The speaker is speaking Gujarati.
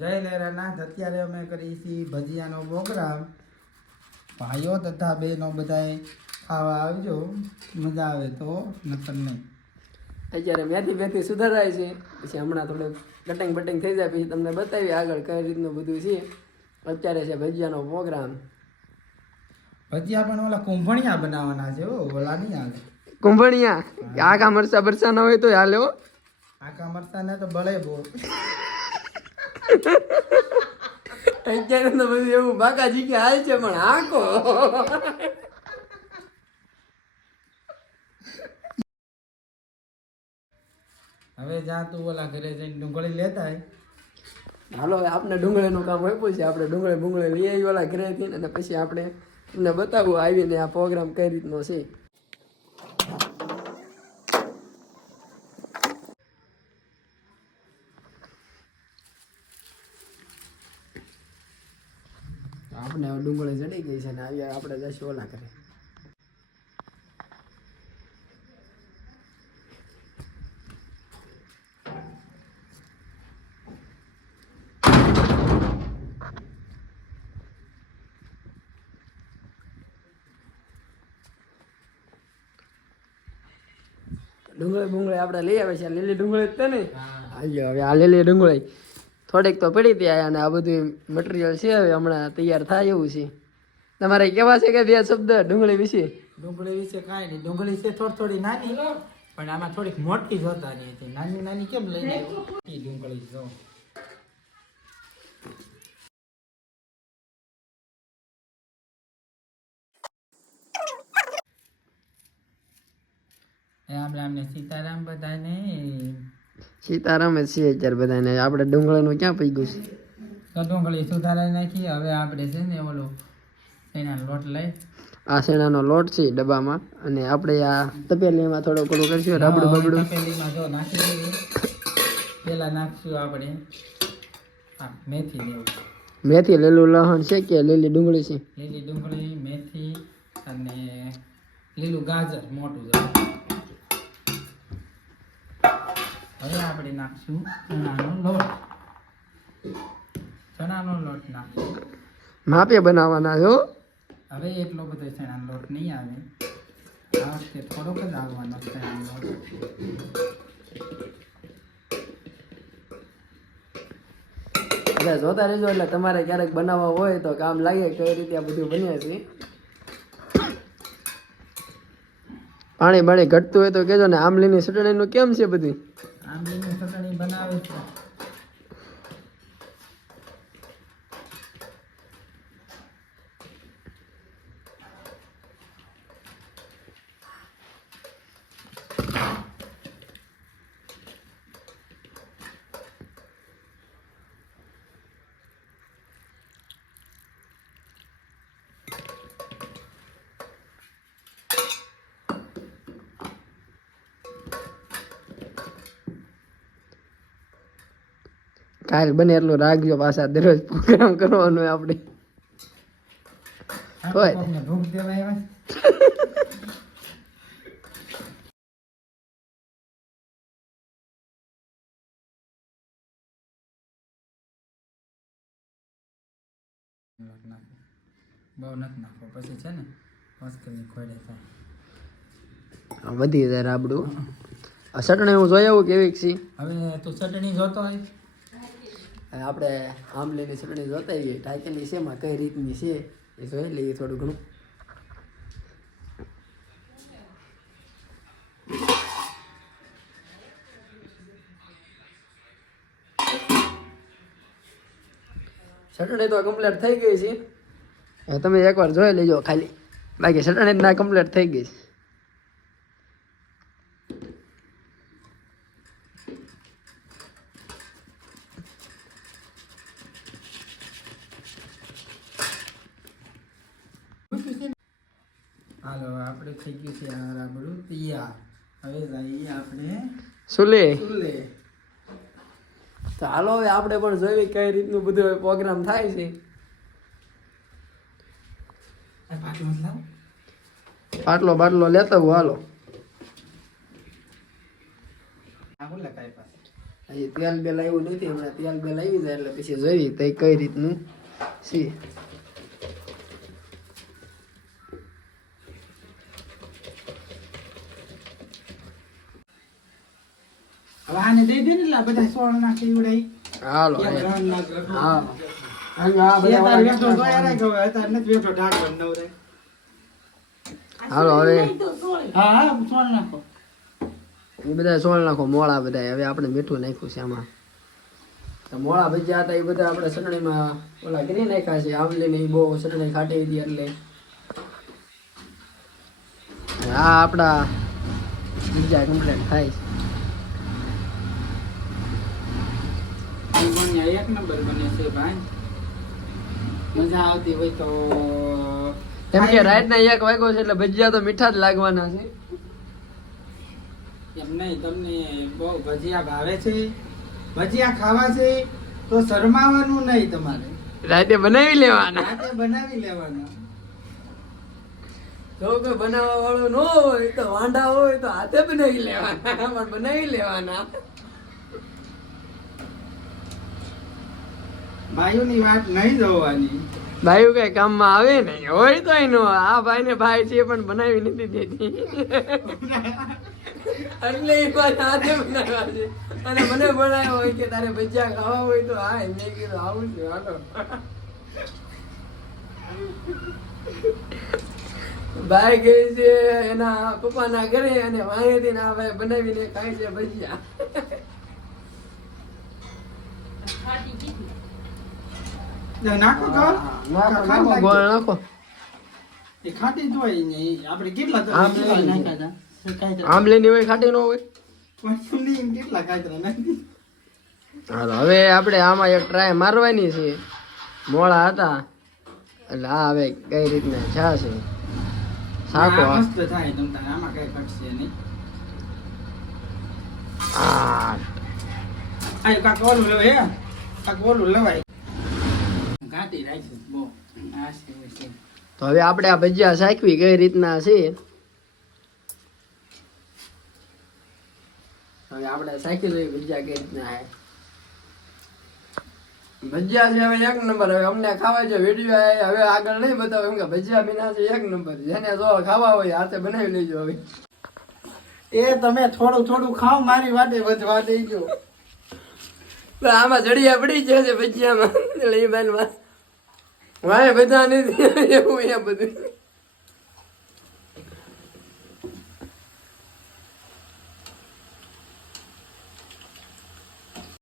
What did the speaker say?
જય લેરાનાથ. અત્યારે અમે કરી છીએ ભજીયાનો પ્રોગ્રામ. ભાઈઓ તથા બહેનો બધાએ ખાવા આવજો, મજા આવે તો, નતર નહીં. અત્યારે મેથી સુધારાય છે, પછી હમણાં થોડુંક કટિંગ બટિંગ થઈ જાય પછી તમને બતાવીએ આગળ કઈ રીતનું બધું છે. અત્યારે છે ભજીયાનો પ્રોગ્રામ. ભજીયા પણ ઓલા કુંભણિયા બનાવવાના છે, ઓલા નહીં હાલે. કુંભણિયા આખા મરચા બરચા ના હોય તો હાલે હો. આખા મરચા ને તો બળે બહુ. અત્યારે તો બધું એવું બાકાજી કે હાલ છે પણ આખો હવે જા તું ઓલા ઘરે જઈને ડુંગળી લેતા હાલો. આપણે ડુંગળીનું કામ હોય છે, આપણે ડુંગળી લઈ આવી ઓલા ઘરેથી, અને પછી આપણે તમને બતાવવું આવીને આ પ્રોગ્રામ કઈ રીતનો છે. આપણે ડુંગળી જડી ગઈ છે ને આવી આપણે જશું ઓલા કરે. ડુંગળી આપણે લઈ આવે છે, લીલી ડુંગળી જ ને. હાલ્યો હવે આ લીલી ડુંગળી થોડીક તો પડી હતી, અને આ બધું મટીરિયલ છે હવે હમણાં તૈયાર થાય એવું છે. તમારે કેવા છે કે બે શબ્દ ડુંગળી વિશે? ડુંગળી વિશે કાંઈ નહીં. ડુંગળી છે થોડી નાની, પણ આમાં થોડીક મોટી જોતાની હતી. નાની કેમ લઈને એ ડુંગળી જો. રામને સીતારામ બધાને. સીતારામ જ છે અત્યારે બધાને. આપણે ડુંગળીનું ક્યાં પી ગયું છે? તો ડુંગળી સુધારાઈ નાખી. હવે આપણે છે ને ઓલો શેણાનો લોટ લઈ, આ શેણાનો લોટ છે ડબ્બામાં, અને આપણે આ તપેલીમાં થોડું કરશું રબડું બબડું. તપેલીમાં જો નાખી દઈએ. પેલા નાખશું આપણે મેથી ને એવું. મેથી લીલું લસણ છે કે લીલી ડુંગળી છે? લીલી ડુંગળી, મેથી અને લીલું ગાજર મોટું છે. હવે આપણે નાખશું ચણાનો લોટ નાખશું. માપે બનાવવાના છો? હવે એટલો બધો ચણાનો લોટ નહીં આવે, આ વખતે થોડોક જ આવવાનો ચણાનો લોટ. એટલે જોતા રહેજો, એટલે તમારે ક્યારેક બનાવવા હોય તો કામ લાગે કઈ રીતે આ બધું બન્યા છે. પાણી ઘટતું હોય તો કેજો ને. આમલીની ચટણીનું કેમ છે બધું? આંબલીની ચટણી બનાવે છે. કાલ બને એટલું રાખજો, પાછા દરરોજ પ્રોગ્રામ કરવાનો હોય આપણે. ભૂખ દેવાય. બહુ નથી નાખો, પછી છે ને મસ્કરી ખોડે થાય, વધી જાય રાબડું. આ ચટણી હું જોઈ આવું કેવી છે. હવે તું ચટણી જોતો હોય. આપણે આંબલીની ચટણી જોતા આવીએ ટાઈકની છે, એમાં કઈ રીતની છે એ જોઈ લઈએ થોડું ઘણું. ચટણી તો કમ્પ્લીટ થઈ ગઈ છે. તમે એકવાર જોઈ લેજો ખાલી, બાકી ચટણી ના કમ્પ્લીટ થઈ ગઈ છે. હાલો આપણે થઈ ગયું છે આ રાબડું તૈયાર. હવે જઈએ આપણે સુલે. તો હાલો હવે આપણે પણ જોઈએ કઈ રીતનું બધું પ્રોગ્રામ થાય છે. પાટલો બાટલો લેતા હું હાલો. હજી તેલ બેલ આવ્યું નથી, હમણાં તેલ બેલ આવી જાય એટલે પછી જોઈએ તો કઈ રીતનું છે. હવે આને દઈ દે ને એટલે આ બધા સોળ નાખી ઉડાઈ. હાલો એક હવે. ત્રણ નાખ. હા આ એ બધા તાર વેઠો તો યાર આય ગયો, તાર નથી વેઠો ઢાંકણ નવરે. હાલો હવે હા હા સોળ નાખો. એ બધા સોળ નાખો મોળા બધા. હવે આપણે મીઠું નાખ્યું છે આમાં. તો મોળા ભજીયા હતા એ બધા આપણે ચટણીમાં ઓલા કરી નાખ્યા છે. આંબલી ને બહુ ચટણી ખાટી હતી એટલે આ આપણા ભજીયા કમ્પ્લીટ થાય છે. ઈ બન્યા એક નંબર બને છે ભાઈ. મજા આવતી હોય તો એમ કે રાતના 1 વાગ્યો છે એટલે ભજીયા તો મીઠા જ લાગવાના છે. એમ નહીં, તમને બહુ ભજીયા ભાવે છે, ભજીયા ખાવા છે તો શરમાવાનું નહીં તમારે, રાતે બનાવી લેવાના. રાતે બનાવી લેવાના. જો કોઈ બનાવવા વાળો ન હોય તો વાંડા હોય તો હાથે બનાવી લેવાના, પણ બનાવી લેવાના. ભાઈઓની વાત નહીં જોવાની. ભાઈઓ કઈ કામમાં આવે નહીં હોય તો એનો આ ભાઈ ને ભાઈ છે પણ બનાવી નથી દેતી એટલે એ વાત હાથે બનાવવા છે. અને મને બનાવ્યો હોય કે તારે ભજીયા ખાવા હોય તો હા મેં કીધું આવું છે હાલો. ભાઈ ગઈ છે એના પપ્પાના ઘરે અને વાંહેથી ના ભાઈ બનાવીને ખાય છે ભજીયા. નાખો તો નાખો ગોળ નાખો. એ ખાટી જ હોય ને. આપણે કેટલા તો આંબલી કેટલા નાખ્યા હતા? આંબલી ની હોય ખાટી ન હોય. પણ કેટલા કાતરા નાખી. હાલો હવે આપણે આમાં એક ટ્રાય મારવાની છે. મોળા હતા એટલે આ હવે કઈ રીતના ચા છે સાકો. આ મસ્ત થાય તમ તારે, આમાં કઈ ઘટશે નહીં. આ આ કાક ઓલું લેવાય, હે કાક ઓલું લેવાય. ઘાટી રાખીશ બહુ. આ છે. તો હવે આપણે આ ભજીયા શાકવી કઈ રીતના છે. હવે આપણે શાકી જોઈએ ભજીયા કઈ રીતના છે. ભજીયા છે હવે 1 નંબર. હવે અમને ખાવા જો વિડીયો હવે આગળ નહીં બતાવો એમ કે ભજીયા બીના છે 1 નંબર. જેને જો ખાવા હોય હાથે બનાવી લેજો. હવે એ તમે થોડું થોડું ખાવ, મારી વાટે વધવા દેજો. તો આમાં જડિયા પડી જાય છે ભજીયામાં એટલે એ બાનમાં વાય બધા નથી એવું અહીંયા બધું.